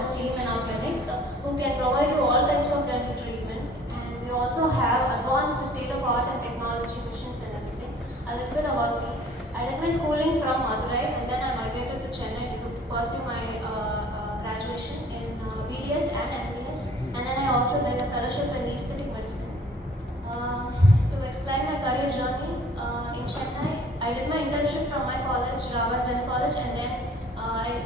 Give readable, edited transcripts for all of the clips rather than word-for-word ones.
doctors team in our clinic who can provide you all types of dental treatment. And we also have advanced state-of-art and technology machines and everything. A little bit about me. I did my schooling from Madurai and then I migrated to Chennai to pursue my graduation in BDS and MBS. And then I also did a fellowship in aesthetic medicine. To explain my career journey in Chennai, I did my internship from my college, Ravas Dental College, and then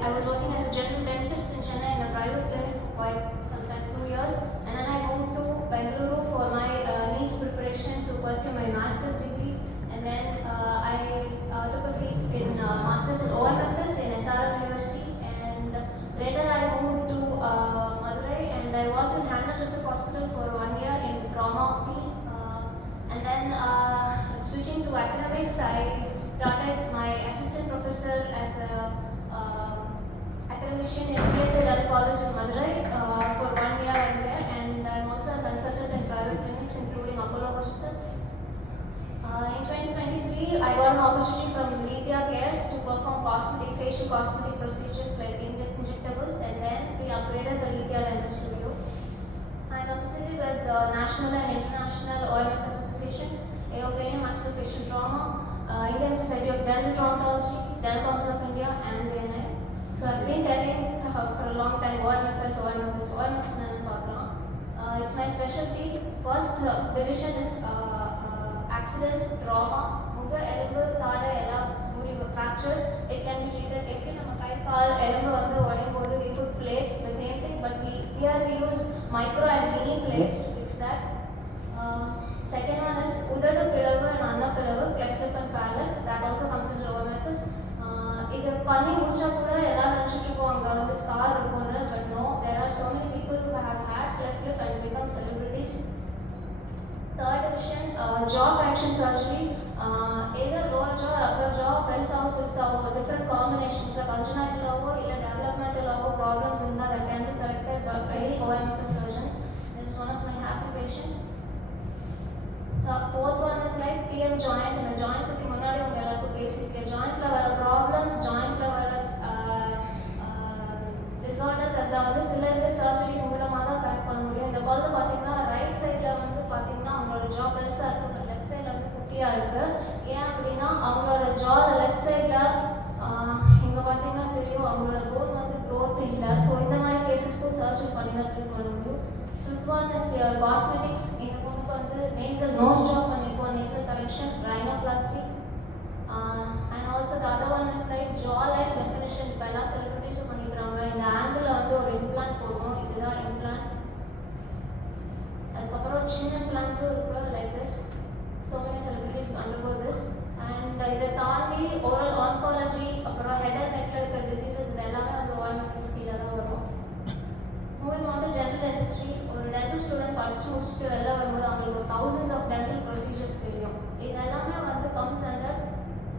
I was working as a general dentist in Chennai in a private clinic for quite some time, 2 years. And then I moved to Bengaluru for my NEET preparation to pursue my master's degree. And then I took a seat in master's in OMFS in SRM University. And later I moved to Madurai and I worked in Hannah Joseph Hospital for 1 year in trauma field. And then switching to academics, I started my assistant professor as a academician in CSI Dental College in Madurai for 1 year I'm there, and I'm also a consultant in private clinics including Apollo Hospital. In 2023, I got an opportunity from Lithia Cares to perform facial cosmetic procedures like injectables, and then we upgraded the Lithia Dental Studio. I'm associated with the national and international OMFS associations, AO Cranial Maxillofacial Trauma, Indian Society of Dental Traumatology, Dental Council of India, and VNI. So I've been telling for a long time OMFS. It's my specialty. First division is accident, trauma, muga, elumbu, thada, ella, murivu, fractures. It can be treated every nama kai kaal, elumbu vandu odayumbodhu we put plates, the same thing, but here we use micro and mini plates to fix that. Second one is udadu pilavu and anna pilavu, cleft lip and palate, that also comes under OMFS. இது பண்ணி முடிச்சா கூட எல்லாரும் நினச்சிட்டு இருக்கோம் அங்கே வந்து scar இருக்கும்னு, but no, there are so many people who have had cleft lip and become celebrities. Third division, jaw correction surgery, either lower jaw or upper jaw, பெருசாவோ different combinations, congenital இல்லை developmental problems இருந்தால் that can be corrected by any OMFS surgeons. This is one of my happy patients. Fourth one is like TM joint. இந்த joint பற்றி முன்னாடி உங்கள் எல்லாருக்கும் பேசியிருக்கேன். ஜாயிண்ட்ல வர ப்ராப்ளம்ஸ், ஜாயிண்ட்ல வர டிசார்டர்ஸ், அதை வந்து சில இது சர்ஜரிஸ் மூலமாக தான் கரெக்ட் பண்ண முடியும். இந்த குழந்தை பார்த்தீங்கன்னா ரைட் சைடில் வந்து பார்த்தீங்கன்னா அவங்களோட ஜா பெருசாக இருக்குது, பட் லெஃப்ட் சைடில் வந்து குட்டியாக இருக்குது. ஏன் அப்படின்னா அவங்களோட ஜாவில் லெஃப்ட் சைடில் இங்கே பார்த்தீங்கன்னா தெரியும் அவங்களோட போன் வந்து க்ரோத் இல்லை. ஸோ இந்த மாதிரி கேசஸ்க்கும் சர்ஜரி பண்ணி தான் ட்ரீட் பண்ண முடியும். Fifth one is cosmetics. இந்த பொண்ணுக்கு வந்து நேசல் நோஸ் ஜாப் பண்ணிப்போம், nasal correction, rhinoplasty. And also the other one is like jawline definition. இப்போ எல்லா செலிபிரிட்டிஸும் பண்ணிக்கிறாங்க. இந்த ஆங்கிளில் வந்து ஒரு இம்ப்ளான்ட் போடுவோம், இதுதான் இம்ப்ளான்ட். அதுக்கப்புறம் சின்ன இம்ப்ளான்ட்ஸும் இருக்குது like this. So many celebrities undergo this. And இதை தாண்டி ஓரல் ஆன்காலஜி, அப்புறம் ஹெட் அண்ட் நெக்கில் இருக்கிற டிசீசஸ், இது எல்லாமே வந்து OMFS கீழே தான் வரும். Moving on to general dentistry. ஒரு டென்டல் ஸ்டூடெண்ட் படித்து முடிச்சுட்டு வெளில வரும்போது அவங்களுக்கு ஒரு thousands of dental procedures தெரியும். இது எல்லாமே வந்து கம்ஸ் அண்டர்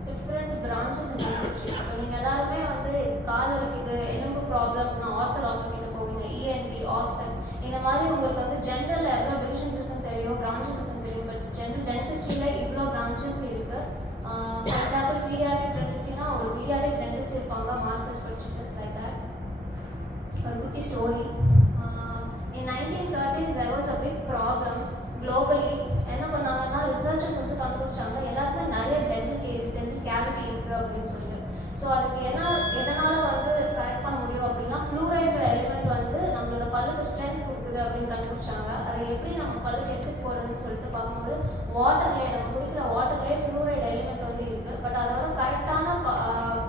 டிஃப்ரெண்ட் பிரான்ச்சஸ் இன் டென்டிஸ்ட்ரி. இப்போ நீங்கள் எல்லாருமே வந்து கால் வலிக்குது, எலும்பு ப்ராப்ளம்னா ஆர்த்தோ கிட்ட போவீங்க, இஎன்டி, ஆஃப்டன், இந்த மாதிரி உங்களுக்கு வந்து ஜென்ரல் எவ்வளோ டிவிஷன்ஸ் இருக்குன்னு தெரியும், பிரான்ச்சஸ் இருக்குன்னு தெரியும். பட் ஜென்ரல் டென்டிஸ்ட்ரியில் இவ்வளோ பிரான்ச்சஸ் இருக்குது. ஃபார் எக்ஸாம்பிள் பீடியாட்ரிக் டென்டிஸ்ட்ரினா ஒரு பீடியாட்ரிக் டென்டிஸ்ட் இருப்பாங்க, மாஸ்டர்ஸ் படிச்சுட்டு, லைக் தட். ஒரு குட்டி story. In 1930s there was a big problem globally. என்ன பண்ணாங்கன்னா ரிசர்ச்சர்ஸ் வந்து கண்டுபிடிச்சாங்க எல்லாருமே நிறைய டென்டல் கேவிட்டி இருக்குது அப்படின்னு சொல்லிட்டு. ஸோ அதுக்கு எதனால் வந்து கரெக்ட் பண்ண முடியும் அப்படின்னா ஃப்ளூரைடு எலிமெண்ட் வந்து நம்மளோட பல்லுக்கு ஸ்ட்ரென்த் கொடுக்குது அப்படின்னு கண்டுபிடிச்சாங்க. அது எப்படி நம்ம பல்லுக்கு எடுத்துகிட்டு போகிறதுன்னு சொல்லிட்டு பார்க்கும்போது வாட்டர்லேயே, நம்ம குடிக்கிற வாட்டர்லேயே ஃப்ளூரைடு எலிமெண்ட் வந்து இருக்குது. பட் அதோட கரெக்டான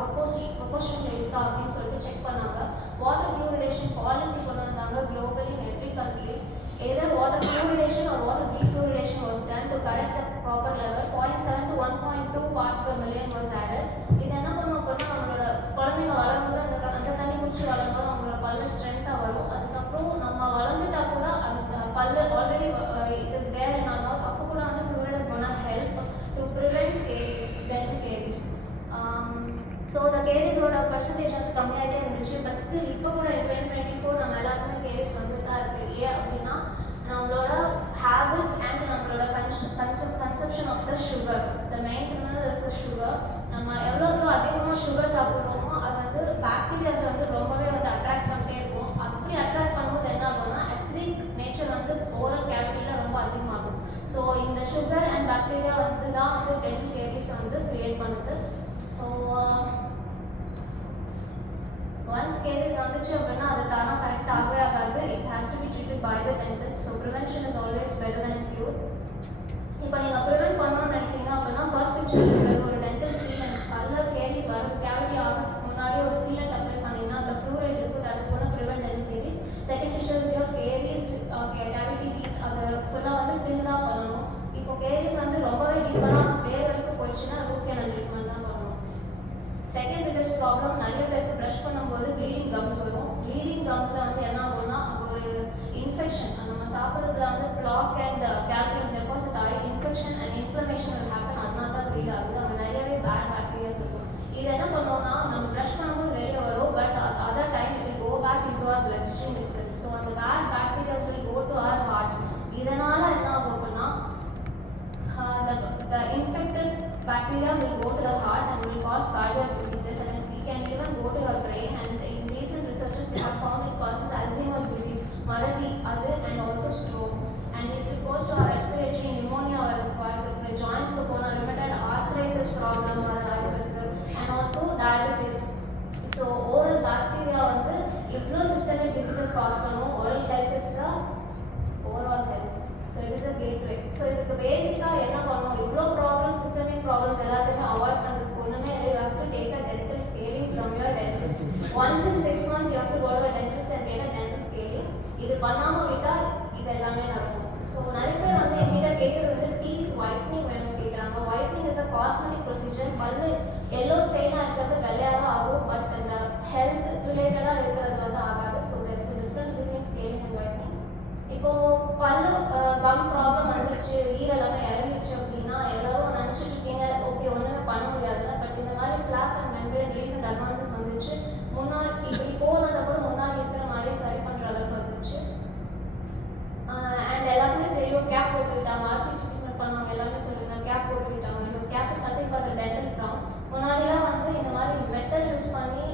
ப்ரொபோர்ஷனில் இருக்கா அப்படின்னு சொல்லிட்டு செக் பண்ணாங்க. வாட்டர் ஃப்ளூரிடேஷன் பாலிசி கொண்டு வந்தாங்க globally in every country. Either water fluoridation or water defluoridation was done to correct the proper level. 0.7 to 1.2 parts per million was added. இது என்ன பண்ணும் அப்படின்னா நம்மளோட குழந்தைங்க வளரும்போது அந்த தண்ணி குடிச்சு வளரும்போது அவங்களோட பல்லு ஸ்ட்ரென்த்தாக வரும். அதுக்கப்புறம் நம்ம வளர்ந்துட்டா கூட அந்த பல்லு already it is there in our mouth, அப்போ கூட வந்து fluoride is gonna help to prevent caries, dental caries. So அந்த கேரிஸோட பர்சன்டேஜ் வந்து கம்மியாகிட்டே இருந்துச்சு. பட் ஸ்டில் இப்போ கூட 2024 நம்ம எல்லாருக்குமே கேரிஸ் வந்து தான் இருக்குது. ஏன் அப்படின்னா நம்மளோட ஹேபிட்ஸ் அண்ட் நம்மளோட consumption of the sugar. The main criminal is the sugar. நம்ம எவ்வளோ அதிகமாக சுகர் சாப்பிட்றோமோ அது வந்து பாக்டீரியாஸ் வந்து ரொம்பவே வந்து அட்ராக்ட் பண்ணிட்டே இருக்கும். அது வந்துச்சு அப்படின்னா அது தானாக கரெக்ட் ஆகவே ஆகாது. It has to be treated by the dentist. So prevention is always better then cure. இப்போ நீங்கள் ப்ரிவென்ட் பண்ணணும்னு நினைக்கிறீங்க அப்படின்னா ஃபர்ஸ்ட் பிக்சர் இருக்கிறது ஒரு டென்டல் சீலண்ட். பல்ல கேரிஸ் வர கேவிட்டி ஆகிறதுக்கு முன்னாடி ஒரு சீலண்ட் அப்ளை பண்ணிங்கன்னா அந்த ஃப்ளூரைட் இருக்குது, அது கூட prevent dental carries. Second picture is your carries cavity teeth, அதை ஃபுல்லாக வந்து ஃபில் தான் பண்ணணும். இப்போ கேரிஸ் வந்து ரொம்பவே டீப்பாக வேறு வரைக்கும் போயிடுச்சுன்னா ரூட் கேனல் ட்ரீட்மெண்ட் தான் பண்ணணும். செகண்ட் பிகஸ்ட் ப்ராப்ளம், நிறைய பேருக்கு ப்ரஷ் பண்ணும்போது ப்ளீடிங் கம்ஸ் வரும். ப்ளீடிங் கம்ஸில் வந்து என்ன ஆகும்னா ஒரு இன்ஃபெக்ஷன், நம்ம சாப்பிட்றதுல வந்து பிளாக் அண்ட் கேல்குலஸ் டெபாசிட் ஆகி infection and inflammation will happen. அதனால தான் ப்ளீட் ஆகுது. அங்கே நிறையவே பேட் பாக்டீரியாஸ் இருக்கும். இது என்ன பண்ணோம்னா நம்ம ப்ரஷ் பண்ணும்போது வெளியே வரும், but other time it will go back into our bloodstream itself. So அந்த bad bacterias will go to our heart. இதனால் என்ன ஆகும் அப்படின்னா the infected bacteria will go to the heart and will cause cardiac diseases, and it can even go to your brain. And in recent researches they have found it causes Alzheimer's disease, Maradi, adu, and also stroke. And if it goes to our respiratory pneumonia or the joints pona rheumatoid arthritis problem or and also diabetes. So oral bacteria வந்து இவ்ளோ systemic diseases cause பண்ணும். Oral health is the overall health. So it is the gateway. So இதுக்கு பேசிக்கா என்ன பண்ணணும், இவ்ளோ problems systemic problems எல்லாத்தையுமே அவாய்ட் பண்ணுறதுக்கு ஒன்றுமே இல்லை. You have to take a dental scaling from your dentist. Once in 6 months you have to go to a dentist and get a dental scaling. இது பண்ணாமல் விட்டால் இது எல்லாமே நடக்கும். ஸோ நிறைய பேர் வந்து எங்கிட்ட கேட்குறது வந்து டீத் ஒயிட்னிங் வேணும் கேட்குறாங்க. Whitening is a cosmetic procedure. பல்லு எல்லோ ஸ்டெயினாக இருக்கிறது வெள்ளையாக தான் ஆகும், பட் இந்த ஹெல்த் ரிலேட்டடாக இருக்கிறது வந்து ஆகாது. So there is a difference between scaling and whitening. இப்போ பல்லு கம் ப்ராப்ளம் வந்துருச்சு, ஈரெல்லாமே இறங்கிடுச்சு அப்படின்னா எல்லாரும் நினச்சிட்டு இருக்கீங்க ஓகே ஒன்றுமே பண்ண முடியாதுல்ல. பட் இந்த மாதிரி flop and membrane recent advances வந்துச்சு. முன்னாடி இப்படி போனதை கூட முன்னாடி இருக்கிற மாதிரி சரி பண்ணுற அளவுக்கு வந்துச்சு. அண்ட் எல்லாருமே தெரியும் கேப் போட்டுக்கிட்டாங்க, ஆர்சி ட்ரீட்மெண்ட் பண்ணவங்க எல்லாமே சொல்லுங்க கேப் போட்டுக்கிட்டாங்க. இந்த cap is nothing but dental crown. முன்னாடிலாம் வந்து இந்த மாதிரி மெட்டல் யூஸ் பண்ணி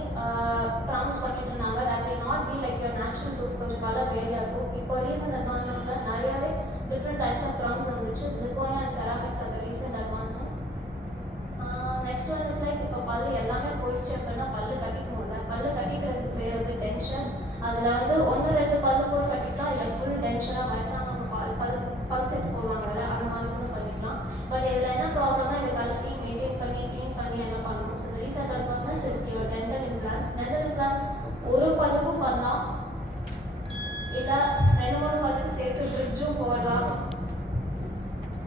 க்ரவுன்ஸ் பண்ணிட்டு இருந்தாங்க. That will not be like your natural tooth, கொஞ்சம் கலர் வேரியா இருக்கும். இப்போ ரீசெண்ட் அட்வான்சஸில் நிறையவே டிஃப்ரெண்ட் டைப்ஸ் ஆஃப் க்ரவுன்ஸ் வந்துச்சு. Zirconia and ceramics R the recent advances. Next one is like இப்போ பல்லு எல்லாமே போயிடுச்சு அப்படின்னா பல்லு கட்டிக்க முடியல. பல்லு கட்டிக்கிறதுக்கு பேர் வந்து டென்ஷன்ஸ். அதில் வந்து 1-2 பல்லு கூட கட்டிக்கலாம், இல்லை ஃபுல் டென்ஷனாக வயசானவங்க பல் செட் போடுவாங்கல்ல அந்த மாதிரி கூட பண்ணிக்கலாம். பட் இதில் என்ன ப்ராப்ளம்னா இதை கழட்டி மெயின்டைன் பண்ணி க்ளீன் பண்ணி என்ன பண்ணணும். So recent advance is your dental implants. Dental implants ஒரு பல்லுக்கும் பண்ணலாம், இல்லை 2-3 பல்லுக்கு சேர்த்து பிரிட்ஜும் போடலாம்,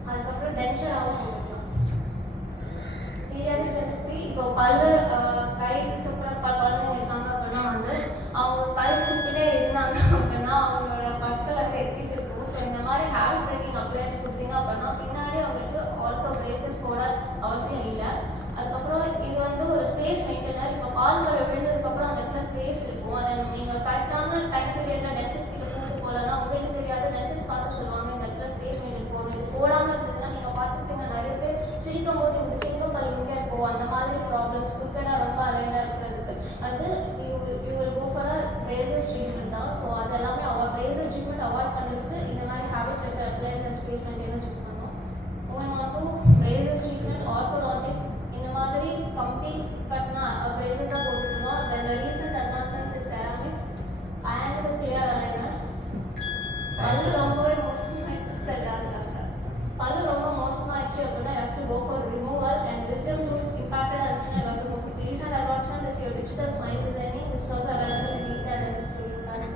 அதுக்கப்புறம் டென்ஷனாகவும் போடலாம். பீரியாடிக் டென்டிஸ்ட்ரி இப்போ பல்லு கை சூப்பராக குழந்தைங்க இருக்காங்க அப்படின்னா வந்து அவங்க கை சுப்பிட்டே இருந்தாங்க அப்படின்னா அவங்களோட பற்கள் வந்து எத்திட்டு இருக்கும். ஸோ இந்த மாதிரி ஹேர் பிரேக்கிங் அப்ளையன்ஸ் கொடுத்தீங்க அப்படின்னா பின்னாடி அவங்களுக்கு ஆர்த்தோ பிரேசஸ் போட அவசியம் இல்லை. அதுக்கப்புறம் இது வந்து ஒரு ஸ்பேஸ் மெயின்டைனர். இப்போ பால் வர விழுந்ததுக்கப்புறம் அந்த இடத்துல ஸ்பேஸ் இருக்கும். அதை நீங்கள் கரெக்டான டைம் பீரியடில் டென்டிஸ்ட் கிட்ட கூப்பிட்டு போகலன்னா உங்களுக்கு தெரியாது, டென்டிஸ்ட் பார்த்து சொல்லுவாங்க இந்த இடத்துல ஸ்பேஸ் மெயின்டைன் போகணும். இது போடாமல் இருந்ததுன்னா நீங்கள் பார்த்துருப்பீங்க நிறைய பேர் சிரிக்கும் போது இந்த சிங்கம் பல் இங்கே இருக்கும். அந்த மாதிரி ப்ராப்ளம்ஸ் குக்கடாக ரொம்ப அலைனாக இருக்கிறதுக்கு அது you will go for a braces treatment தான். ஸோ அதெல்லாமே பிரேசஸ் ட்ரீட்மெண்ட் அவாய்ட் பண்ணுறதுக்கு இந்த மாதிரி habit better appliances and space maintenance use பண்ணணும். Moving on to braces treatment, orthodontics. இந்த மாதிரி கம்பி கட்டினா பிரேசஸாக போட்டுருந்தோம். Then recent advancements is ceramics and clear aligners. பல்லு ரொம்பவே மோசமாகிடுச்சு பல்லு ரொம்ப மோசமாகிடுச்சு அப்படின்னா you have to go for removal, and wisdom tooth impacted இருந்துச்சுன்னா you have to go for recent advancement is your digital smile designing, which is also available in Neat and Studio. Thanks.